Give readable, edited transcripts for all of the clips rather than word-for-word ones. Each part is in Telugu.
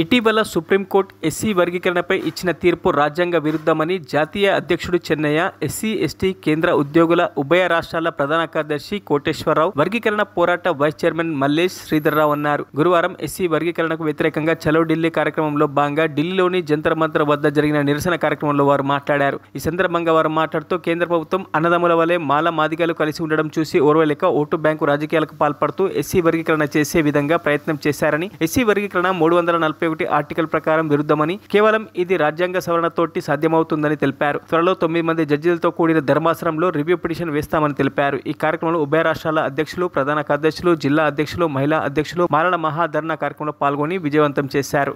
ఇటీవల సుప్రీంకోర్టు ఎస్సీ వర్గీకరణపై ఇచ్చిన తీర్పు రాజ్యాంగ విరుద్ధమని జాతీయ అధ్యక్షుడు చెన్నయ్య, ఎస్సీ ఎస్టీ కేంద్ర ఉద్యోగుల ఉభయ రాష్ట్రాల ప్రధాన కార్యదర్శి కోటేశ్వరరావు, వర్గీకరణ పోరాట వైస్ చైర్మన్ మల్లేష్ శ్రీధర్రావు అన్నారు. గురువారం ఎస్సీ వర్గీకరణకు వ్యతిరేకంగా చలో ఢిల్లీ కార్యక్రమంలో భాగంగా ఢిల్లీలోని జంతర్ మంతర్ వద్ద జరిగిన నిరసన కార్యక్రమంలో వారు మాట్లాడారు. ఈ సందర్భంగా వారు మాట్లాడుతూ కేంద్ర ప్రభుత్వం అన్నదమ్ముల వలె మాల మాదిగలు కలిసి ఉండడం చూసి ఓర్వలేక ఓటు బ్యాంకు రాజకీయాలకు పాల్పడుతూ ఎస్సీ వర్గీకరణ చేసే విధంగా ప్రయత్నం చేశారని, ఎస్సీ వర్గీకరణ 341 ఆర్టికల్ ప్రకారం విరుద్ధమని, కేవలం ఇది రాజ్యాంగ సవరణతోటి సాధ్యమవుతుందని తెలిపారు. త్వరలో 9 మంది జడ్జీలతో కూడిన ధర్మాసనంలో రివ్యూ పిటిషన్ వేస్తామని తెలిపారు. ఈ కార్యక్రమంలో ఉభయ రాష్ట్రాల అధ్యక్షులు, ప్రధాన కార్యదర్శులు, జిల్లా అధ్యక్షులు, మహిళా అధ్యక్షులు మాలల మహాధర్నా కార్యక్రమంలో పాల్గొని విజయవంతం చేశారు.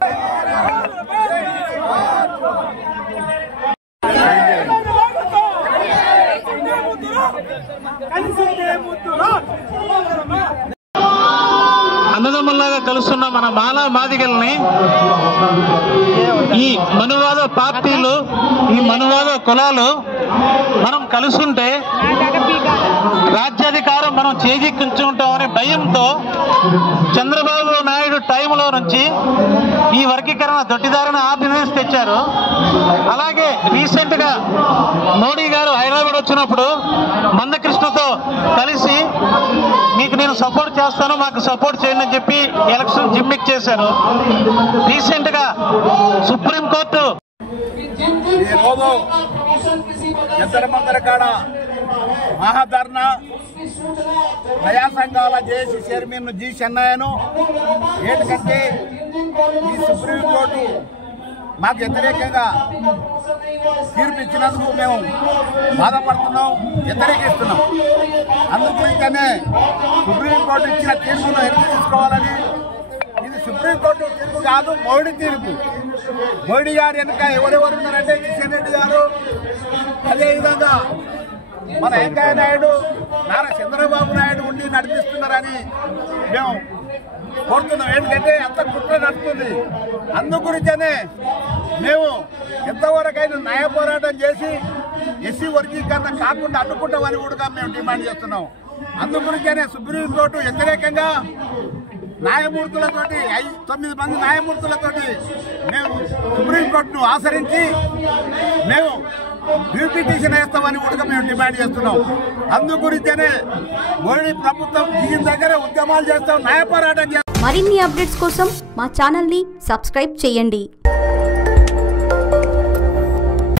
అన్నదమ్ముల్లాగా కలుస్తున్న మన మాలా మాదిగల్ని ఈ మనువాద పార్టీలు, ఈ మనువాద కులాలు మనం కలుసుంటే రాజ్యాధికారం మనం చేజిక్కించుకుంటామనే భయంతో చంద్రబాబు నాయుడు టైంలో నుంచి ఈ వర్గీకరణ దొడ్డిదారిన ఆర్డినెన్స్ తెచ్చారు. అలాగే రీసెంట్ గా మోడీ గారు హైదరాబాద్ వచ్చినప్పుడు మందకృష్ణతో కలిసి మీకు నేను సపోర్ట్ చేస్తాను, మాకు సపోర్ట్ చేయండి అని చెప్పి ఎలక్షన్ జిమ్మిక్ చేశారు. రీసెంట్ గా సుప్రీంకోర్టు మహాధర్నా ప్రజా సంఘాల జేఏసీ చైర్మన్ జి చెన్నయ్యను ఏంటంటే ఈ సుప్రీంకోర్టు మాకు వ్యతిరేకంగా తీర్పు ఇచ్చినందుకు మేము బాధపడుతున్నాం, వ్యతిరేకిస్తున్నాం. అందుకనే సుప్రీంకోర్టు ఇచ్చిన తీర్పును వెనక్కి తీసుకోవాలని. ఇది సుప్రీంకోర్టు తీర్పు కాదు, మోడీ తీర్పు. మోడీ గారు వెనుక ఎవరెవరు ఉన్నారంటే కిషన్ రెడ్డి గారు, అదేవిధంగా మన వెంకయ్య నాయుడు, నారా చంద్రబాబు నాయుడు ఉండి నడిపిస్తున్నారని మేము కోరుతున్నాం. ఏంటంటే అంత కుట్ర నడుస్తుంది. అందుగురించనే మేము ఎంతవరకైనా న్యాయ పోరాటం చేసి ఎస్సీ వర్గీకరణ కాకుండా అడ్డుకుంటామని కూడా మేము డిమాండ్ చేస్తున్నాం. అందుగురించనే సుప్రీంకోర్టు వ్యతిరేకంగా న్యాయమూర్తులతోటి 9 మంది న్యాయమూర్తులతోటి మేము సుప్రీంకోర్టును ఆశ్రయించి మేము పిటిషన్ వేస్తామని కూడా మేము డిమాండ్ చేస్తున్నాం. అందుగురించనే మోడీ ప్రభుత్వం దీని దగ్గర ఉద్యమాలు చేస్తాం, న్యాయ పోరాటం చేస్తాం. మరిన్ని అప్డేట్స్ కోసం మా ఛానల్ని సబ్స్క్రైబ్ చేయండి.